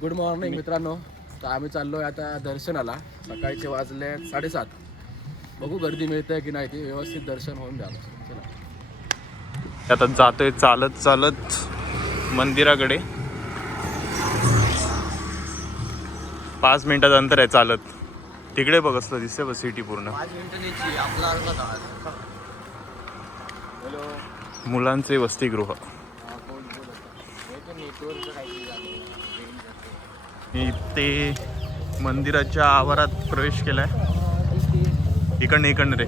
Good morning मित्रांनो. तर आम्ही चाललोय आता दर्शनाला. सकाळचे वाजले 7:30. बघू गर्दी मिळते की नाही, ते व्यवस्थित दर्शन होऊन द्यावं. चला आता जातोय चालत चालत मंदिराकडे. 5 मिनिटाचं अंतर आहे चालत. तिकडे बघ असलं दिसते बस सिटी पूर्ण. 5 मिनिटांची आपला मुलांचे वसतिगृह. ते मंदिराच्या आवारात प्रवेश केलाय. इकडनं रे.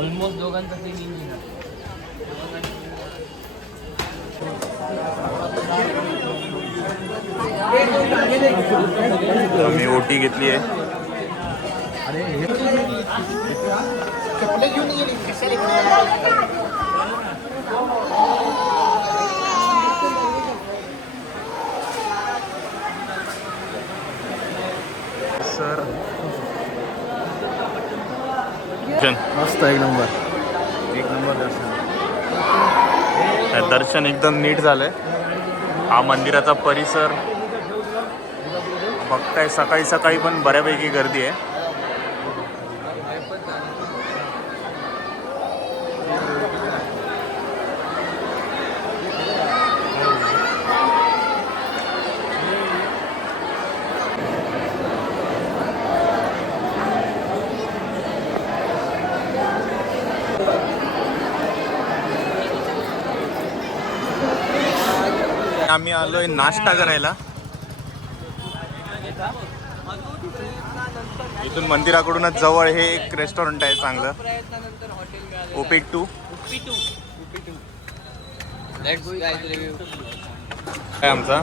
ऑलमोस्ट दोघांचा सेम इंजिन. मी ओटी घेतली आहे. सर मस्त एक नंबर दर्शन एकदम नीट झालंय. हा मंदिराचा परिसर बघताय. सकाळी सकाळी पण बऱ्यापैकी गर्दी आहे. आम्ही आलोय नाश्ता करायला. इथून मंदिराकडूनच जवळ हे एक रेस्टॉरंट आहे चांगलं. ओपेटू काय आमचा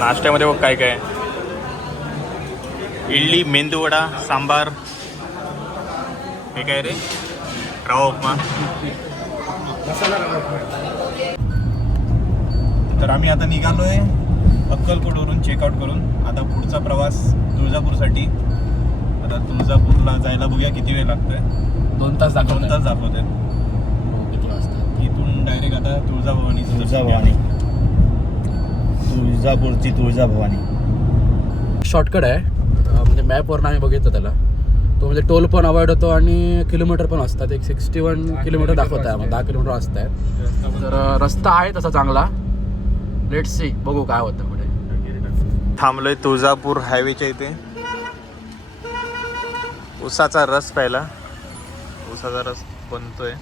नाश्त्यामध्ये बघ काय काय. इडली, मेंदूवडा, सांबार. हे काय रे, रवा उपमा. तर आम्ही आता निघालोय अक्कलकोटवरून चेकआउट करून. आता पुढचा प्रवास तुळजापूरसाठी. आता तुळजापूरला जायला बघूया किती वेळ लागतोय. 2 तास दाखवत आहे. किती वाजता इथून डायरेक्ट आता तुळजाभवानी. तुळजापूरची तुळजाभवानी शॉर्टकट आहे. म्हणजे मॅपवरून आम्ही बघितलं त्याला. तो म्हणजे टोल पण अवॉइड होतो आणि किलोमीटर पण असतात. एक 61 किलोमीटर दाखवत आहे. 10 किलोमीटर असत आहे. तर रस्ता आहे तसा चांगला. लेट्स सी, बघू काय होतं पुढे. थांबलोय तुळजापूर हायवेच्या इथे. उसाचा रस प्यायला. उसाचा रस बनतोय.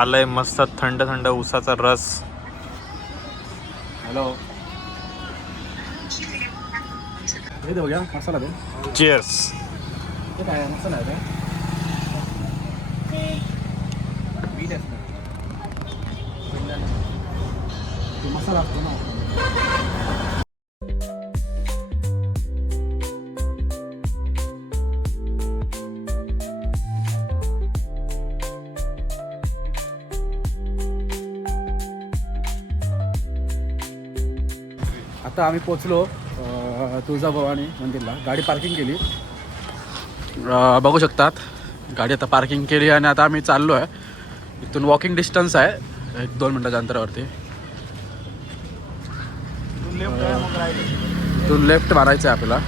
आलंय मस्त थंड थंड उसाचा रस. हॅलो, हे बघा मसाला दे. चिअर्स. हे काय मसाला आहे का? मसाला असतो ना. आता आम्ही पोचलो तुळजाभवानी मंदिरला. गाडी पार्किंग केली. बघू शकतात गाडी आता पार्किंग केली आणि आता आम्ही चाललो आहे. इथून वॉकिंग डिस्टन्स आहे 1-2 मिनिटाच्या अंतरावरती. इथून लेफ्ट मारायचं आहे आपल्याला.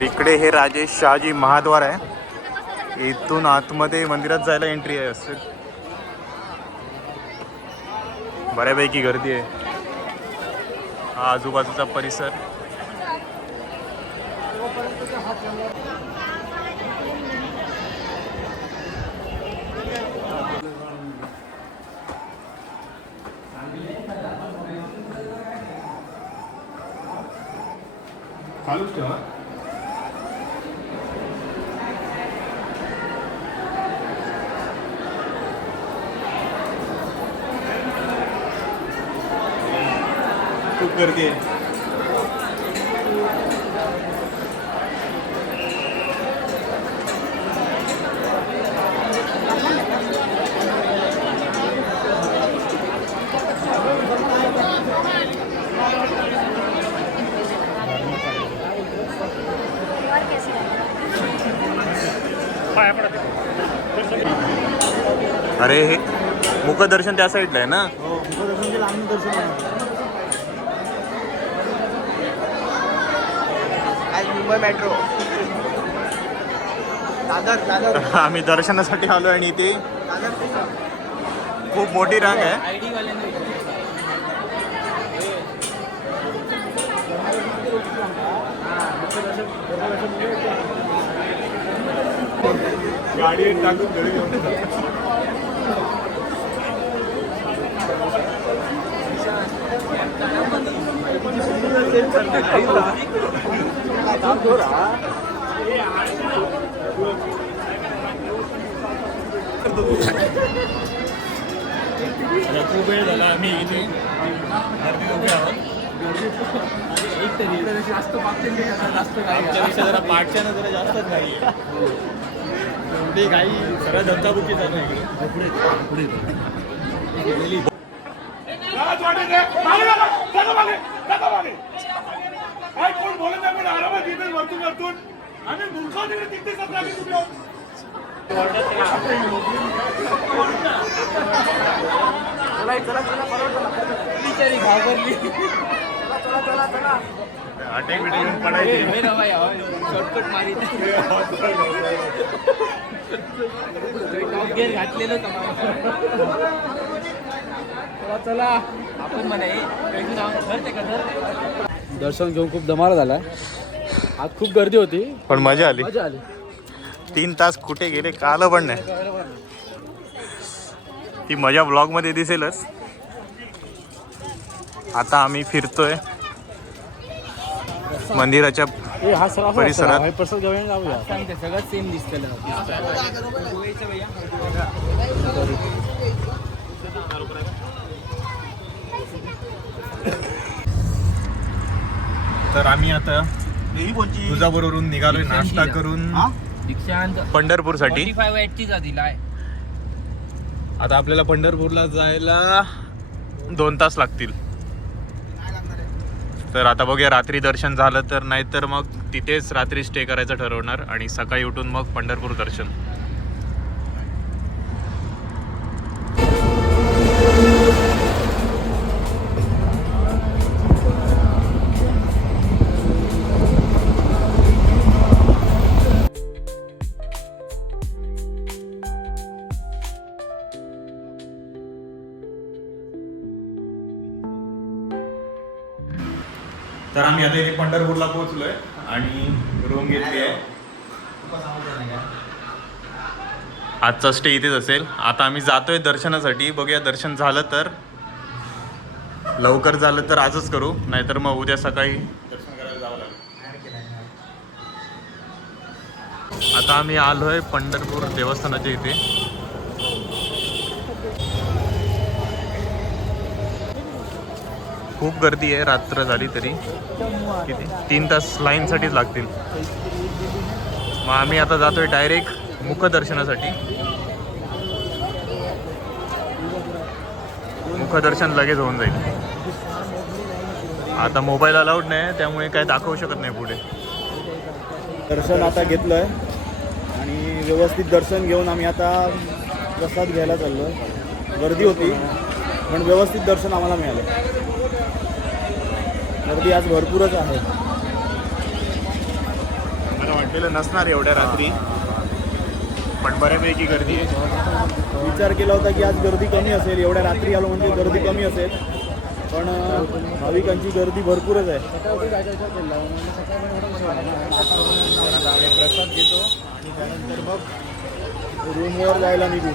इकडे हे राजेश शहाजी महाद्वार आहे. इथून आतमध्ये मंदिरात जायला एंट्री आहे. असेल बऱ्यापैकी गर्दी आहे. हा आजूबाजूचा परिसर. चालूच ठेवा. खूप गर्दी आहे. अरे हे मुखदर्शन त्या साईडला आहे ना. हो मुखदर्शन लांब दर्शन आहे. आज मुंबई मेट्रो दादर आम्ही दर्शनासाठी आलो आणि इथे खूप मोठी रांग आहे. गाडी टाकून घरी घेऊन खूप वेळ झाला आम्ही इथे गर्दी उभे आहोत. आमच्यापेक्षा जरा पाठच्यानं जरा जास्तच घाई आहे. एवढी घाई सगळ्या धक्काबुक्की चालू आहे इकडे. कोण बोलत नाही पण आरामात येते वरतून आणि मूर्खा तिकडे तिथे सगळं आम्ही कुठे आहोत. अटॅक बिटॅक पडायची. शॉर्टकट मारी गेअर घातलेलं चला आपण म्हणे दर्शन घेऊन खूप धमाल झाला. आज खूप गर्दी होती पण मजा आली. मजा आली. 3 तास कुठे गेले कळालं पण नाही. ती मजा ब्लॉग मध्ये दिसेलच. आता आम्ही फिरतोय मंदिराच्या हा सर परिसरात. प्रसाद घेऊन जाऊया. सांगते सगळं सेम दिसतं. तर आम्ही आता तुळजापूरवरून निघालोय नाश्ता करून दीक्षांत पंढरपूरसाठी. 45 चा दिलाय. आता आपल्याला पंढरपूरला जायला 2 तास लागतील. तर आता बघूया रात्री दर्शन झालं तर, नाहीतर मग तिथेच रात्री स्टे करायचं ठरवणार आणि सकाळी उठून मग पंढरपूर दर्शन. तर आम्ही आता इथे पंढरपूरला पोहोचलोय आणि रूम घेतली आहे. आजचा स्टे इथेच असेल. आता आम्ही जातोय दर्शनासाठी. बघूया दर्शन झालं तर, लवकर झालं तर आजच करू, नाहीतर मग उद्या सकाळी दर्शन करायला जावं लागेल. आता आम्ही आलोय पंढरपूर देवस्थानाच्या इथे. खूप गर्दी आहे. रात्र झाली तरी किती 3 तास लाईनसाठीच लागतील. मग आम्ही आता जातोय डायरेक्ट मुखदर्शनासाठी. मुखदर्शन लगेच होऊन जाईल. आता मोबाईल अलाउड नाही, त्यामुळे काय दाखवू शकत नाही पुढे. दर्शन आता घेतलं आहे आणि व्यवस्थित दर्शन घेऊन आम्ही आता प्रसाद घ्यायला चाललो. गर्दी होती पण व्यवस्थित दर्शन आम्हाला मिळालं. गर्दी आज भरपूरच आहे. मला वाटलेलं नसणार एवढ्या रात्री, पण बऱ्यापैकी गर्दी आहे. विचार केला होता की आज गर्दी कमी असेल, एवढ्या रात्री आलो म्हणजे गर्दी कमी असेल, पण भाविकांची गर्दी भरपूरच आहे. आता आम्ही प्रसाद घेतो आणि त्यानंतर मग रूमवर जायला निघू.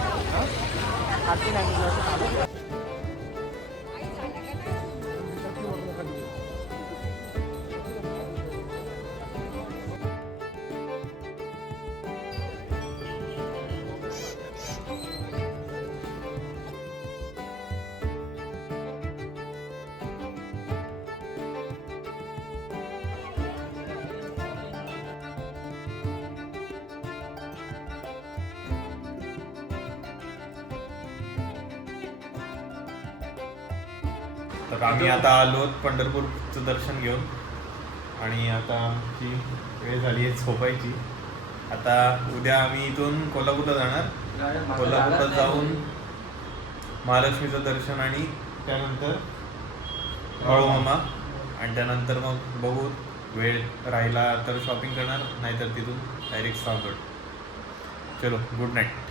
तर आम्ही आता आलो पंढरपूरचं दर्शन घेऊन आणि आता आमची वेळ झाली आहे झोपायची. आता उद्या आम्ही इथून कोल्हापूरला जाणार. कोल्हापूरला जाऊन महालक्ष्मीचं दर्शन आणि त्यानंतर बाळूमामा आणि त्यानंतर मग बघू वेळ राहिला तर शॉपिंग करणार, नाहीतर तिथून डायरेक्ट सावगड. चलो गुड नाईट.